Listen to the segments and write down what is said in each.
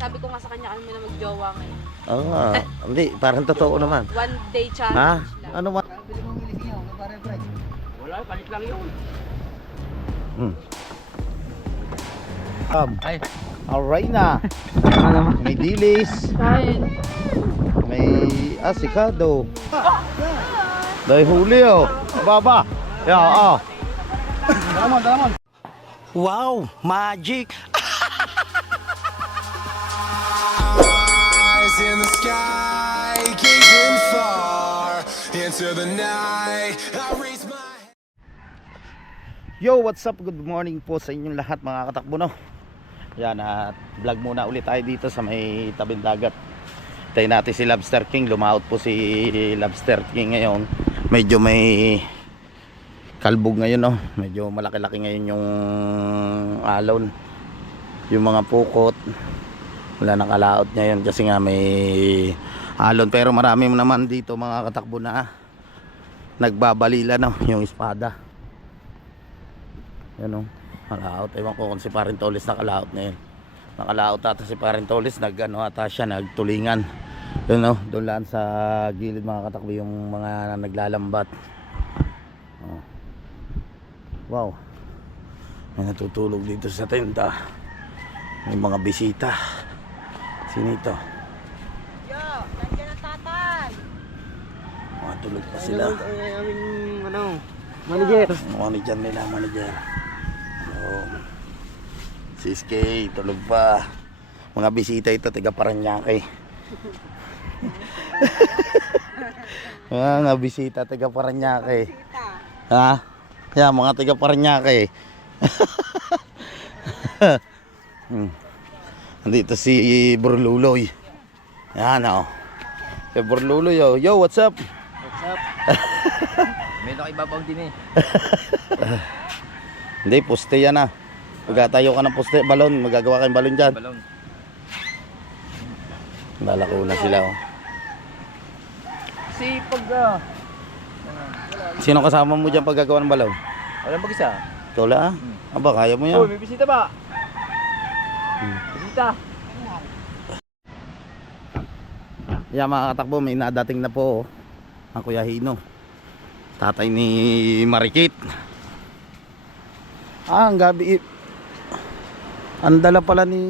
Sabi ko nga sa kanya, ano mo na magjowa ngayon. Oo nga. Hindi, parang totoo naman. One day Ha? challenge lang. Ano ba? Wala, palit lang yun. Hmm. Um, Ay, alright na. May dilis. May asikado. Dahil huli oh. Baba. Ya, ah. Dalamon, dalamon. Wow, magic. Sky, gazing far into the night. I raise my Yo, what's up? Good morning po sa inyong lahat mga katakbo no. Yan at vlog muna ulit tayo dito sa may tabing dagat. Tayo natin si Lobster King. Lumaot po si Lobster King ngayon. Medyo may kalbog ngayon no. Medyo malaki-laki ngayon yung alon. Yung mga pukot. Wala nang kalaot ngayon kasi nga may alon. Pero marami naman dito mga katakbo na nagbabalila no. Yung espada. Yan o. Nakalaot. Ewan ko kung si Parintolis nakalaot na yun. Nakalaot ata si Parintolis. Nag ano ata siya. Nagtulingan. Yun o. Doon lang sa gilid mga katakbo yung mga naglalambat. Oh. Wow. May natutulog dito sa tenda. May mga bisita. Sino ito? Yo, nandiyan ang tatay. Mga tulog pa sila. Ang aming, ano, manager. Manager nila, manager. Oh. Si SK, tulog pa. Mga bisita ito, tiga Paranaque. mga bisita, tiga Paranaque. Ha? Yeah, mga tiga Paranaque. hmm. Andito si Burluloy. Yan, oh. Si Burluloy, oh. Yo, what's up? What's up? May nakibabaw din eh. Hindi, poste yan ah. Magatayo ka ng poste, balon. Magagawa kayong balon dyan. Balon. Lalako na sila oh. Kasi pag, ah, Sino kasama mo dyan paggagawa ng balon? walang mag-isa. Tola ah. Aba, kaya mo Uy, yan. may bisita ba? Bisita. Yan mga katakbo, may nadating na po oh. Ang Kuya Hino. Tatay ni Marikit. Ah, ang gabi. eh. Ang dala pala ni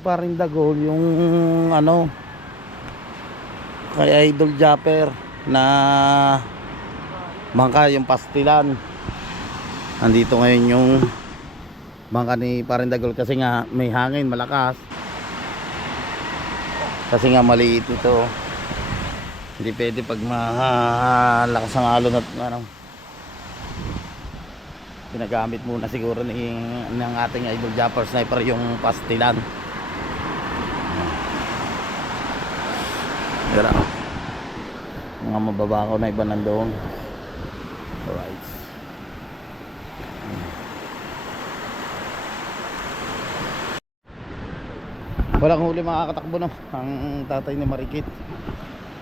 Paring Dagol yung ano kay Idol Japper na bangka yung pastilan. Andito ngayon yung bangka ni Paring Dagol kasi nga may hangin malakas. Kasi nga maliit ito. Hindi pwede pag malakas ang alon at ano. Ginagamit muna siguro ni ng ating idol Japper Sniper yung pastilan. Gara. Mga mababakaw na iba nandoon. Alright. Walang huli mga katakbo no. Ang tatay ni Marikit.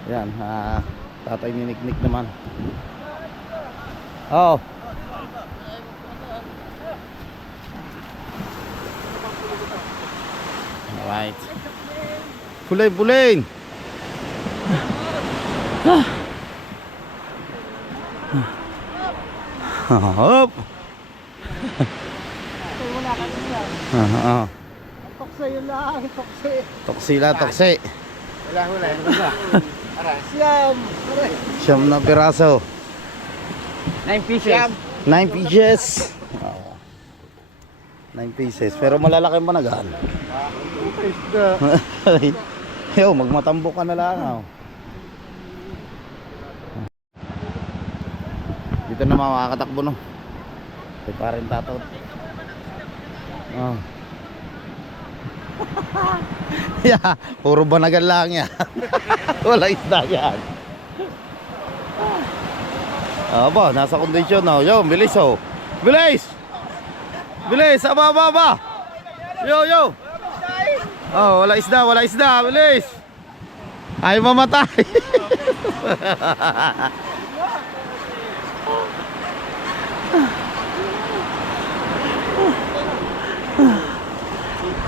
Yan, ah, tatay ni Niknik naman. Oh. Alright. Pulay, pulayin. Hop. Ah, ah. Tokse yun lang, tokse. Toksila, tokse. Wala, wala. Wala. Ara, siyam. Siyam na piraso. Nine pieces. Siyam. 9 pieces. Oo. 9 pieces. Pero malalaki ba nagaan? Yo, magmatambok ka na lang. Oh. Dito na mga makakatakbo no. Ito pa rin tatot. Oh. yeah, puro banagan lang yan. Wala isda yan. Aba, nasa kondisyon na. Yo, bilis oh. Bilis! Bilis! Aba, aba, aba! Yo, yo! Oh, wala isda, wala isda. Bilis! Ay, mamatay.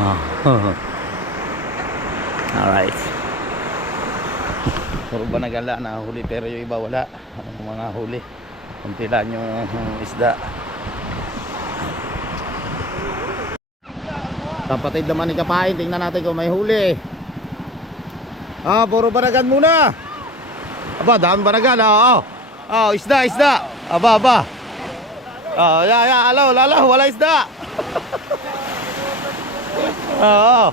Alright. Puro ba nagala na huli pero yung iba wala. Ang mga huli. Kunti lang yung isda. Kapatid naman ni Kapain, tingnan natin kung may huli. Ah, puro banagan muna. Aba, daan banagan. Oo. Oh, isda, isda. Aba, aba. Oh, ya, ya, alo, lalo, wala isda. Oo.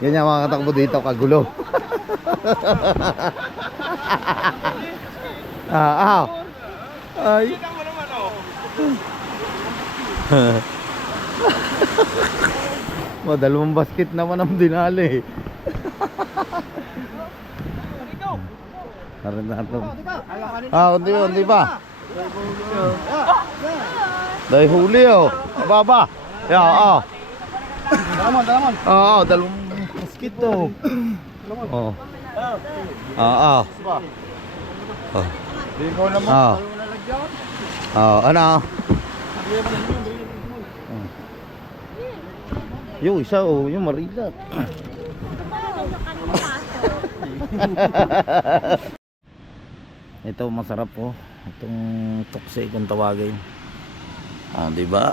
Ganyan mga katakbo dito, kagulo. ah, ah. Ay. Madalawang basket naman ang dinali. Karin natin. Ah, hindi ba, hindi ba? Dahil huli oh. Aba, aba. Ya, ah. Dalamon, dalamon. Oo, dalawang basket to. Oo. Oo. Oo. Oh. Di ko naman. Oo. Oo, ano? Oh. Yung isa oh, yung marilat. Ito masarap po. Itong tukse kung tawagin. Ah, di ba?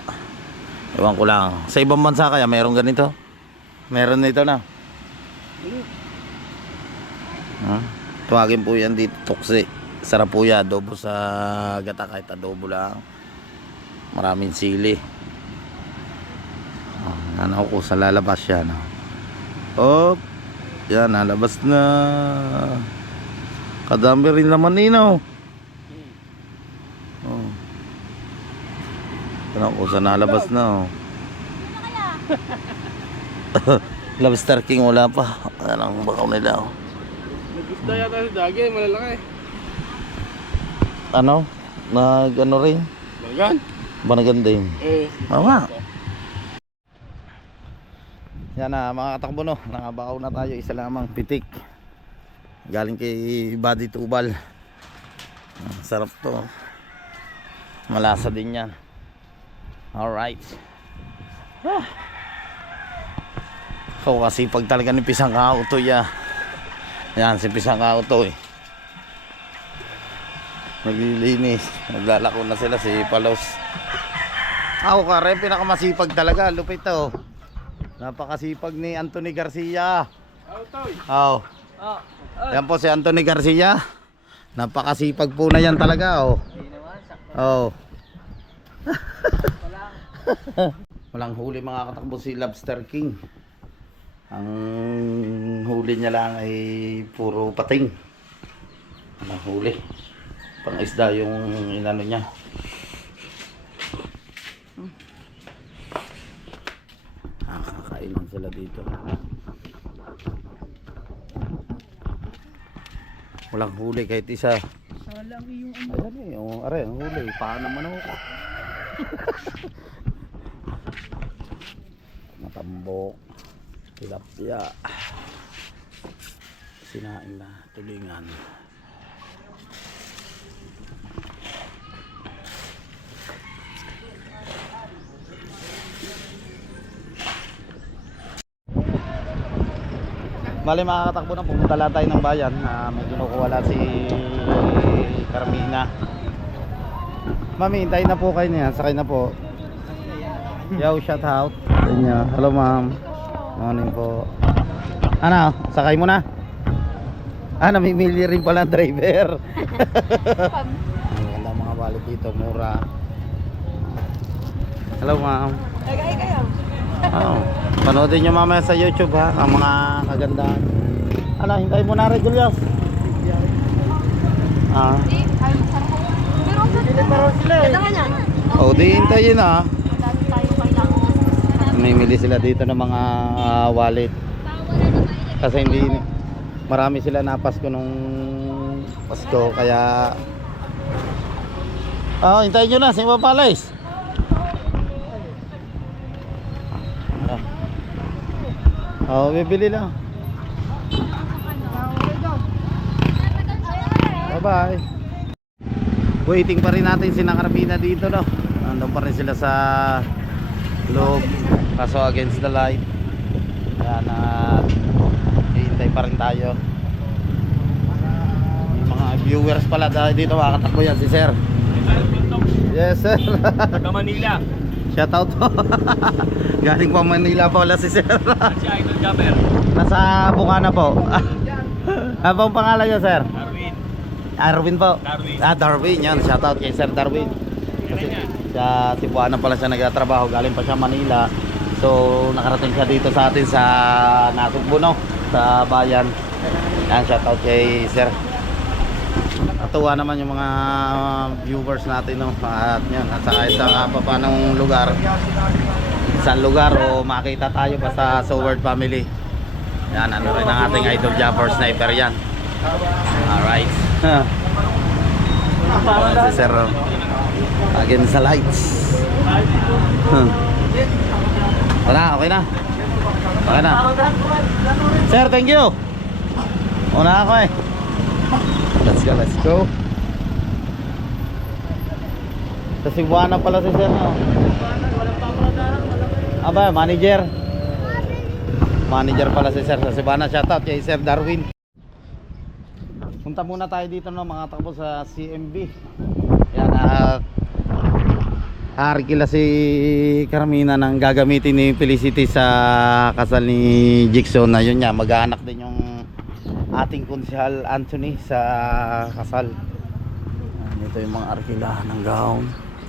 Ewan ko lang. Sa ibang bansa kaya meron ganito? Meron nito na. Ah, tawagin po yan dito tukse. Sarap po yan. Adobo sa gata kahit adobo lang. Maraming sili. Ah, ano ko sa lalabas yan. Oh. Yan, nalabas na. Kadami rin naman nino. Ano ko sa nalabas na oh. Lobster King wala pa. Yan ang bakaw nila oh. Gusto yata si Dagi, malalaki. Ano? Nag ano rin? Malagan? Banagan din. Eh. Mama. Yan na mga katakbo no. Nakabakaw na tayo. Isa lamang pitik. Galing kay Buddy Tubal. Ah, Sarap to. Malasa din yan. Alright. Ah. Ikaw kasi pag talaga ni Pisang Auto ya. Yan si Pisang Auto eh. Naglilinis. Naglalako na sila si Palos. Ako ka rin, pinakamasipag talaga. Lupit to. Napakasipag ni Anthony Garcia. Autoy. Oh. Yan po si Anthony Garcia. Napakasipag po na yan talaga. Oh. Oh. Walang huli mga katakbo si Lobster King. Ang huli niya lang ay puro pating. Walang huli. Pang isda yung inano niya. Nakakainan sila dito. Walang huli kahit isa. Ayan eh, yung are, ang huli. Paano naman ako? Matambok. Tilapia. Sinain na. Tulingan. Bali makakatakbo na pumunta lang tayo ng bayan na may kinukuha lang si Carmina. Mami, hintayin na po kayo niya. Sakay na po. Yo, shout out. Sa inyo. Hello ma'am. Morning po. Ano, sakay mo na? Ah, namimili rin pala ang driver. Ang ganda mga balit dito, mura. Hello ma'am. Tagay kayo. Oh, panoodin nyo mamaya sa YouTube ha, ang mga kagandahan. Ano, hintayin mo na rin, Julius. Ah, Di, ay, sarap. Pero, Hindi pa sila eh. yan. oh, di hintayin ha. Mamimili sila dito ng mga ah, wallet. Kasi hindi, marami sila na Pasko nung Pasko, kaya... Oh, hintayin nyo na, si Papalays. Oh, bibili lang. Bye-bye. Waiting pa rin natin si Nakarabina dito, no? Nandun pa rin sila sa loob. Kaso against the light. Yan at pa rin tayo. Yung mga viewers pala dahil dito makakatakbo yan si Sir. Yes sir. Taga Manila. Shout out po. Galing pa Manila pa wala si Sir. Si Idol Jumper. Nasa Bukana po. Ano pong pangalan niyo Sir? Darwin. Darwin po. Darwin. Ah, Darwin. Yan. Shout out kay Sir Darwin. Kasi sa Cebuana pala siya nagtatrabaho. Galing pa siya Manila. So, nakarating siya dito sa atin sa Nasugbo, no? Sa bayan. Yan, shout out kay Sir. Natuwa naman yung mga viewers natin, no? At yan, at sa kahit sa pa paanong lugar, sa lugar o makita tayo basta sa Word Family. Yan, ano rin ang ating idol jumper sniper yan. Alright. Ayan si Sir. oh. Again sa lights. Huh. Wala, okay na. Okay na. Sir, thank you. Una ako eh. Let's go, let's go. Sa Cebuana pala si Sir. No? Aba, manager. Manager pala si Sir sa Cebuana. Shoutout kay Sir Darwin. Punta muna tayo dito no mga takbo sa CMB. Yan at Hari kila si Carmina nang gagamitin ni Felicity sa kasal ni Jigsaw na yun niya mag-aanak din yung ating konsehal Anthony sa kasal. Ayan, ito yung mga arkilahan ng gown.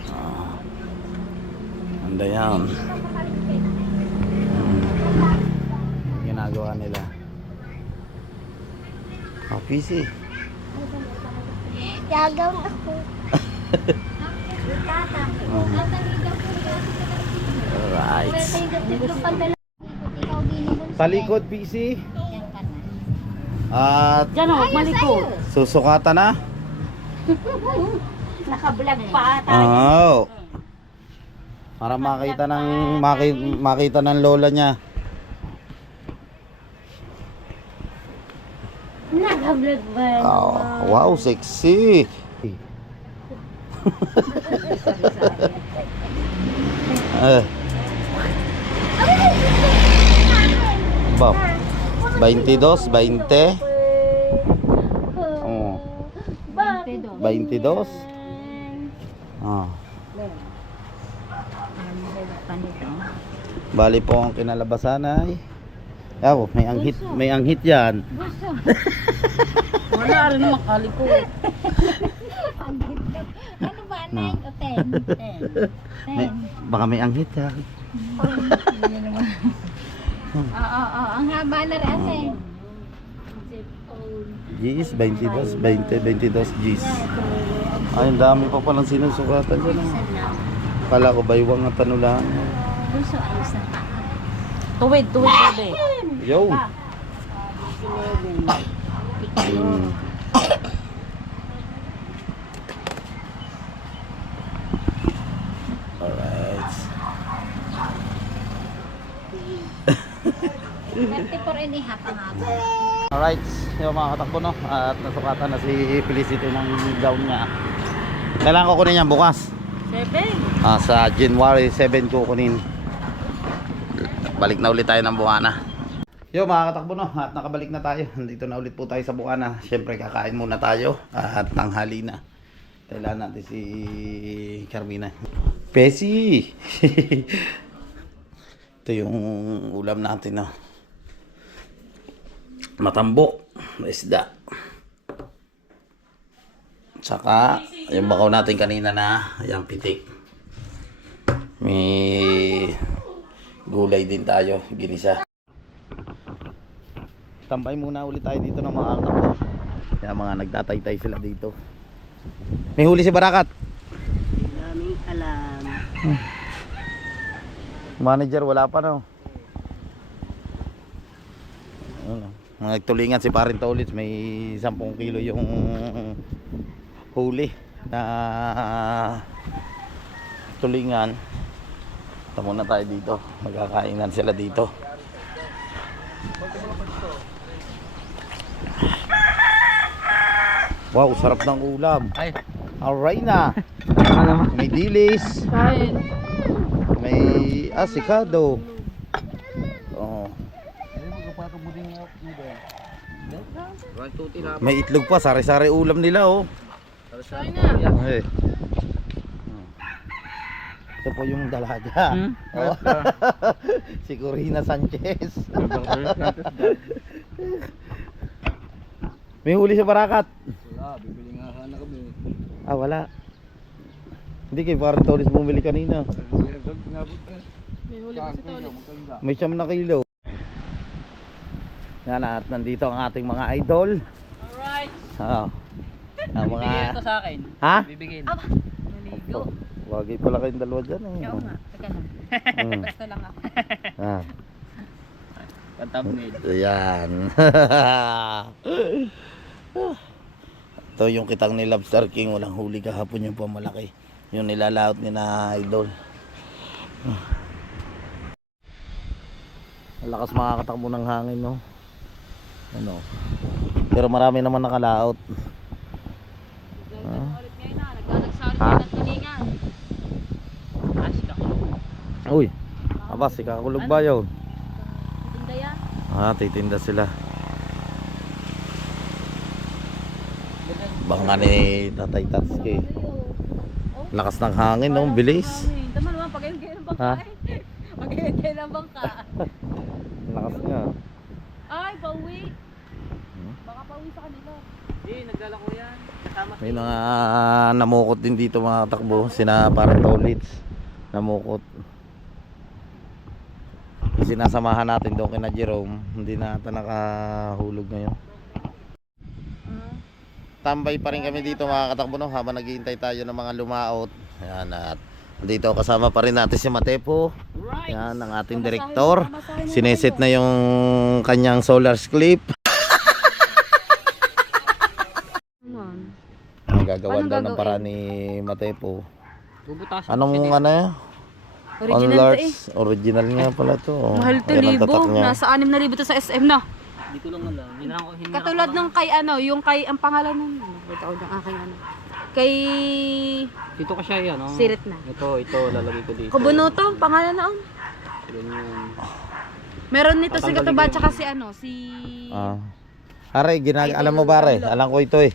Ah. Anda yan. Hmm. Ginagawa nila. Oh, PC. Gagawin ako. Oh. Alright. Sa likod PC. At Diyan o, maliko. susukatan na. Nakablog pa ata. Oo. Para makita ng maki, makita ng lola niya. Nakablog ba? Oh, wow, sexy. eh. Ba. 22, 20. Oh, 22. Ah. Bali po ang kinalabasan ay Yaw, may anghit, may anghit 'yan. Wala rin naman kaliko. Ba? No. 9 o 10? 10. May, baka may anghit 'yan. Oo, oo, ang haba na rin ate. Gis, 22, 20, 22 Gis. Ay, ang dami pa palang sinusukatan dyan. ah. Kala ko baywang at ano lang. Gusto ayos na pa. Tuwid, tuwid, tuwid. Yo! Mm. Alright. 34 and a half ang haba. Alright, yung mga katakbo no. At nasukatan na si Felicity ng gown niya. Kailangan ko kunin yan bukas. Seven. Ah, sa January 7 ko kunin. Balik na ulit tayo ng Buana. Yo mga katakbo no, at nakabalik na tayo. Nandito na ulit po tayo sa Buana. Siyempre kakain muna tayo at tanghali na. Kailangan natin si Carmina. Pesi! Ito yung ulam natin no. Matambok, isda. Tsaka yung bakaw natin kanina na yung pitik. May gulay din tayo, ginisa. Tambay muna ulit tayo dito ng mga anak ko. Kaya mga nagtataytay sila dito. May huli si Barakat. Daming alam. Manager wala pa no. Ano, nagtulingan si Parin ulit may 10 kilo yung huli na tulingan. Tamo na tayo dito. Magkakainan sila dito. Wow, sarap ng ulam. Ay, Alright na. May dilis. May asikado. Oh. One, two, three, May itlog pa, sari-sari ulam nila oh. Sorry na. Ay. Ito po yung dalaga. Hmm? Oh. si Corina Sanchez. May huli sa barakat. Wala, bibili nga sana kami. Ah, wala. Hindi kay parang Toris bumili kanina. May huli pa si Tony. May siyam na kilo. Yan at nandito ang ating mga idol. Alright. Oo. Ang mga... Bibigyan ito sa akin. Ha? Bibigyan. Maligo. Wagay pala kayong dalawa dyan eh. Oo nga. Teka lang. Hmm. Basta lang ako. Ah. Pantabnid. Ayan. Ito yung kitang ni Lobster King. Walang huli kahapon yung pamalaki. Yung nilalaot ni na idol. Ang lakas makakatakbo ng hangin, no? Ano? Pero marami naman nakalaot. Nagdadagsari Ha? Uy, aba, si kakulog ba yun? Tinda yan. Ah, titinda sila. Bangka ni Tatay Tatsuki. Lakas ng hangin, no? Bilis. Tama naman, pag ayun kayo ng bangka Ha? Pag ayun kayo ng bangka. Lakas nga. Ay, pauwi. Pauwi sa kanila. Hindi, naglalako yan. Kasama May mga namukot din dito mga takbo. Sina parang tolits. Namukot. Sinasamahan natin doon kina Jerome. Hindi na ata nakahulog ngayon. Tambay pa rin kami dito mga katakbo no, habang naghihintay tayo ng mga lumaot. Ayan at dito kasama pa rin natin si Matepo. Yan ang ating direktor. Sineset na yung kanyang solar clip. Naman. Ang gagawan Paano daw ng gagawin? paraan ni Matepo. Bubutasan. Anong ano yan? Original to Onlards. eh. Original nga pala to. oh. Mahal to Ayan ang libo. tatak niya. Nasa 6,000 to sa SM na. Hindi ko lang alam. Hinarang ko, hinarang Katulad ko nung kay ano, yung kay, ang pangalan nun. Wait ako ng aking ano. Kay Dito ko siya yan. Oh. Sirit na. Ito, ito, lalagay ko dito. Kubunoto, pangalan na on. Ganyan. Meron nito si Katuba ko tsaka si ano, si... Ah. Are, ginag alam mo ba are? Alam ko ito eh.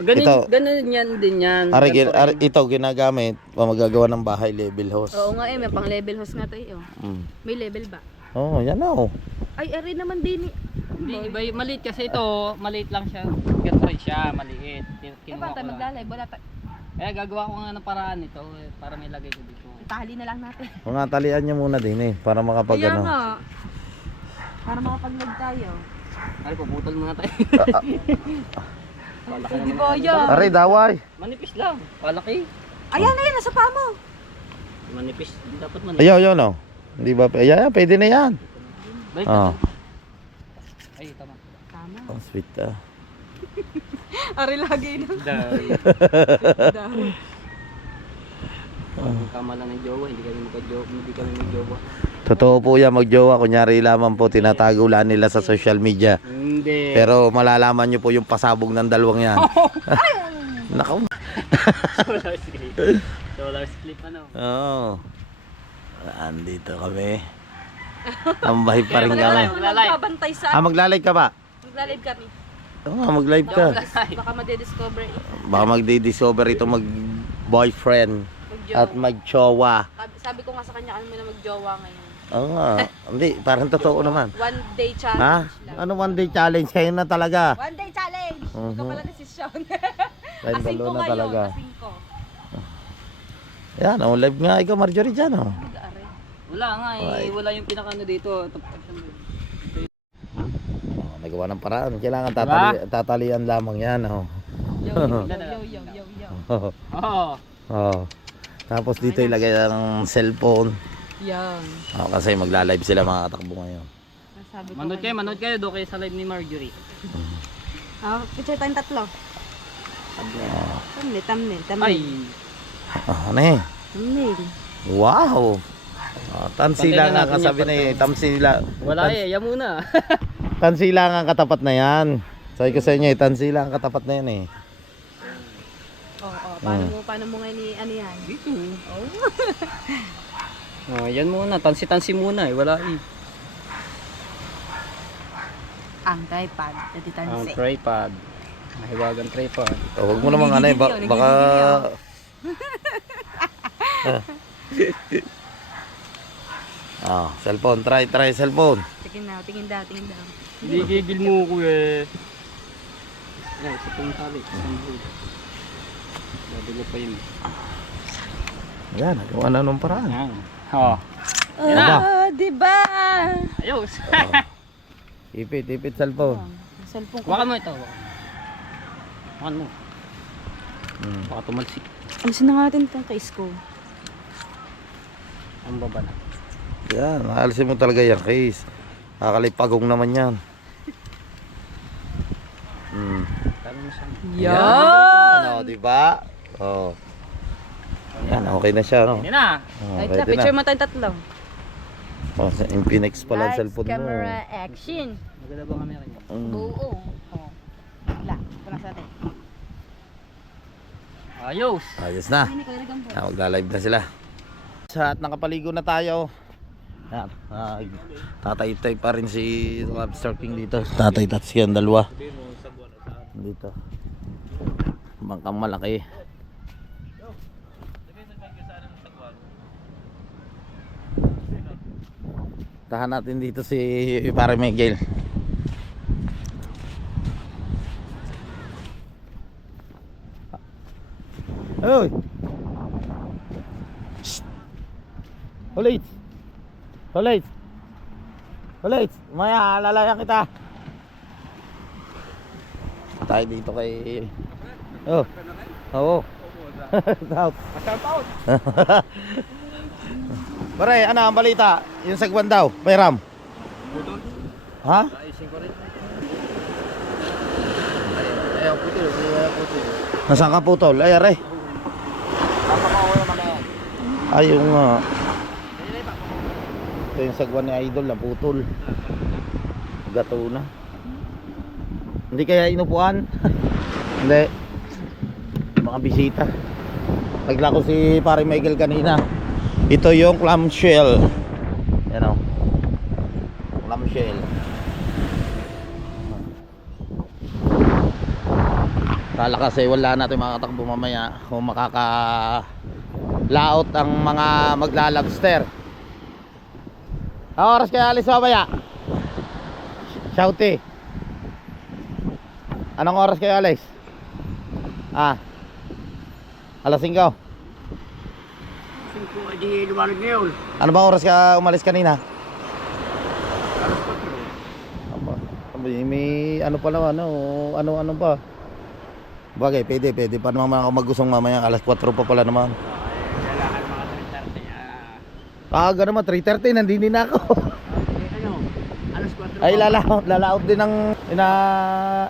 Ganun, Ito. ganun yan din yan. Are, Ganito gin- are, rin. ito ginagamit pa magagawa ng bahay level house. Oo nga eh, may pang level host nga to eh. Oh. Mm. May level ba? Oh, yan na oh. Ay, ari naman din eh. Hindi, iba maliit kasi ito, maliit lang siya. Rin siya, maliit. Kin- Eh, Kinuha bata, ko lang. maglalay. Wala ta- Kaya gagawa ko nga ng paraan ito eh, para may lagay ko dito. Itali na lang natin. Mga talian niya muna din eh para makapag Kaya ano. nga. Para makapag-lag tayo. Ay, puputol muna tayo. Palaki Hindi ba yan? Are, daway. Manipis lang. Palaki. Ayan na yan, nasa paa mo. Manipis. Dapat manipis. Ayaw, yun oh. Hindi ba? Ayan, pwede na yan. Balik Oh. Ay, tama. Tama. Oh, sweet ah. Ari lagi na. Dahil. Dahil. Kama lang ng jowa, hindi kami magka-jowa, hindi kami mag-jowa. Totoo po yan magjowa. Kunyari lamang po tinatago lang nila sa social media. Hindi. Pero malalaman nyo po yung pasabog ng dalawang yan. Nakaw. Solar slip. Solar slip ano. Oo. Andito kami. Tambay pa rin kami. Maglalay. Magbabantay sa... Ah, maglalay ka ba? Maglalib kami. Oo, nga, mag-live ka. Baka madediscover eh. Baka magdi-discover ito mag-boyfriend at Mag-jowa. mag-chowa. Sabi, sabi ko nga sa kanya, ano mo na mag-jowa ngayon. Oo nga. Hindi, parang totoo naman. One day Ha? challenge lang. Ano one day challenge? Kayo na talaga. One day challenge! Ikaw Mhm. pala desisyon. Kasing dalawa ko na ngayon, talaga. kasing ko. Yan, oh, live nga ikaw Marjorie dyan, oh. Wala nga eh. Wala yung pinakano dito. Ito- oh nagawa ng paraan. Kailangan tatali tatalian lamang yan, oh. Yo, yo, yo, yo, yo, yo, yo. Oo. oh. Tapos dito ilagay ang cellphone. Yan. Oh, kasi magla-live sila mga katakbo ngayon. Sabi ko Manood kayo, manood kayo. Doon kayo sa live ni Marjorie. Ah, picture tayong tatlo. Thumbnail, thumbnail, thumbnail. Ay. Ah, ano eh? Thumbnail. Wow! Oh, tansila Patayin na nga natin kasabi yung na eh. Tansila. Wala eh. Yan muna. Tansila nga ang katapat na yan. Sabi ko sa inyo eh, tansila ang katapat na yan eh. Oo, oh, Paano mo, paano mo ngayon ni, ano yan? dito. Oh, yan muna. Tansi-tansi muna eh. Wala eh. Ang tripod. Dati Ang tansi. tripod. Mahiwagang tripod. Oh, huwag mo naman ano eh, ba- baka... Ah, cellphone, try, try cellphone. Tingin daw, tingin daw, tingin daw. Hindi gigil mo ko eh. Ay, isa pong tali. Isang huli. Badulo pa yun. Yan, nagawa na nung paraan. Yan. Oh. Yan na. Oh, di ba? Ayos. Ipit, ipit cellphone. Cellphone ko. Wakan mo ito. Wakan mo. Hmm. Baka tumalsik. Alisin na nga natin itong case ko. Ang baba na. Yan, alisin mo talaga yan, case. Kakalipagong naman yan. Hmm. Talo mo siya. Yan! Ano, di ba? Oh. Yan, okay na siya, no? Hindi na. Oh, Ay, pwede picture na. mo tayong tatlo. Oh, sa Infinix pala ang Lights, cellphone mo. camera, action. Maganda ba kami rin? Mm. Oo. Oh. Wala. Wala sa atin. Ayos. Ayos na. Hindi ko nilagam po. Ah, magla-live na sila. Sa at nakapaligo na tayo. Yan, ah, tatay-tay pa rin si Lobster King dito. Tatay at si ang dalawa. Dito. Bangkang malaki. Tahan natin dito si Pare Miguel. Oy! Ulit. Ulit. Ulit. Maya, lalayan kita. Tayo dito kay... Oh. Oo. Out. Pare, ano ang balita? Yung sagwan daw, may ram. Ha? Nasaan ka putol? Ay, are. Ayun nga. Ito yung sagwan ni Idol na putol. Gato na. Hindi kaya inupuan? Hindi. Mga bisita. Naglako si pare Michael kanina. Ito yung clamshell. Clamshell. Kala kasi wala natin mga katakbo mamaya kung makaka laot ang mga maglalabster. Ang oras kaya alis mamaya? Shouty. Anong oras kayo alis? Ah. Alas 5. 5 di lumalag ngayon. Ano bang oras ka umalis kanina? Alas 4. Aba, may ano pa naman, ano, ano, ano pa? Bagay, pwede, pwede pa naman ako magusong mamaya, alas 4 pa pala naman. Kailangan mga 330. Ah. Aga naman, 3.30, nandini na ako. Ano? Alas 4. Ay, lalaot, lalaot din ng ina,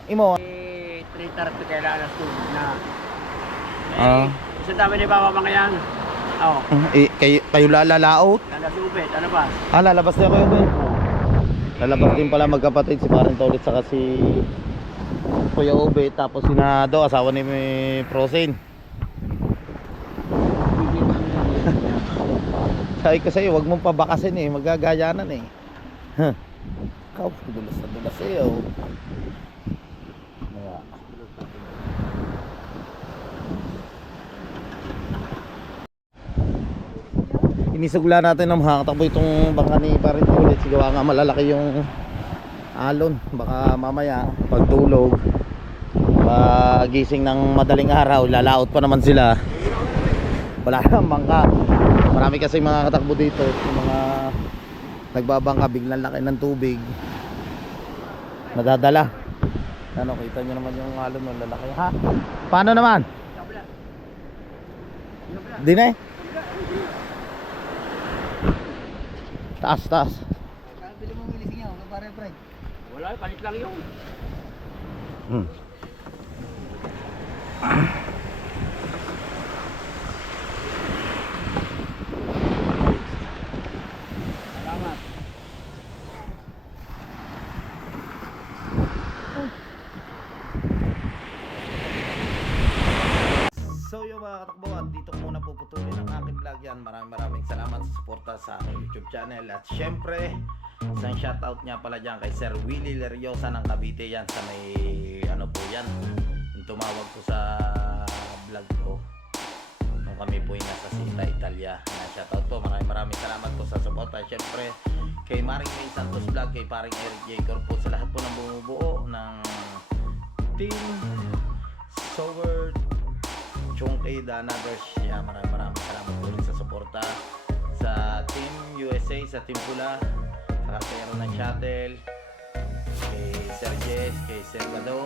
imo. Eh, 3.30 kailangan alas 2 na. Ah. Sa dami ni Papa mga yan. Oo. Eh, kayo, kayo lalalaot? Alas ubet. Ano ba? Ah, lalabas na kayo, Ben. Lalabas din pala magkapatid si Parang Tolit saka si Kuya Ube tapos si Nado, asawa ni Prosin. Sabi ko sa'yo, huwag mong pabakasin eh, magagayanan eh. Huh. Ikaw, dulas na dulas eh, oh. Kaya. Inisugla natin ng mga katakbo itong bangka ni Parin ulit. Sigawa nga malalaki yung alon. Baka mamaya pagtulog, pagising ng madaling araw, lalaot pa naman sila. Wala nang bangka. Marami kasi mga katakbo dito. Yung mga nagbabangka, biglang laki ng tubig. Nadadala. Ano, kita nyo naman yung alon ng lalaki. Ha? Paano naman? Di na eh. Taas, taas. Wala, palit lang yun. Hmm. Channel. At syempre, Isang shoutout niya pala dyan kay Sir Willie Leriosa ng Cavite yan sa may ano po yan. Yung tumawag ko sa vlog ko nung kami po yung nasa Sita, Italia. Na shoutout po. Maraming maraming salamat po sa support. At syempre kay Maring May Santos Vlog, kay Paring Eric J. Corpo sa lahat po ng bumubuo ng Team Sower Chungkay Dana Verse. Yeah, maraming maraming salamat po rin sa suporta sa Team USA, sa Team Pula, sa Kapero ng Shuttle, kay Sir Jess, kay Sir Gado.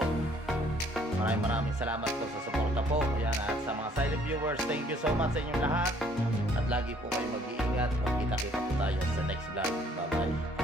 Maraming maraming salamat po sa suporta po. Yan, at sa mga silent viewers, thank you so much sa inyong lahat. At lagi po kayo mag-iingat. Magkita-kita po tayo sa next vlog. Bye-bye.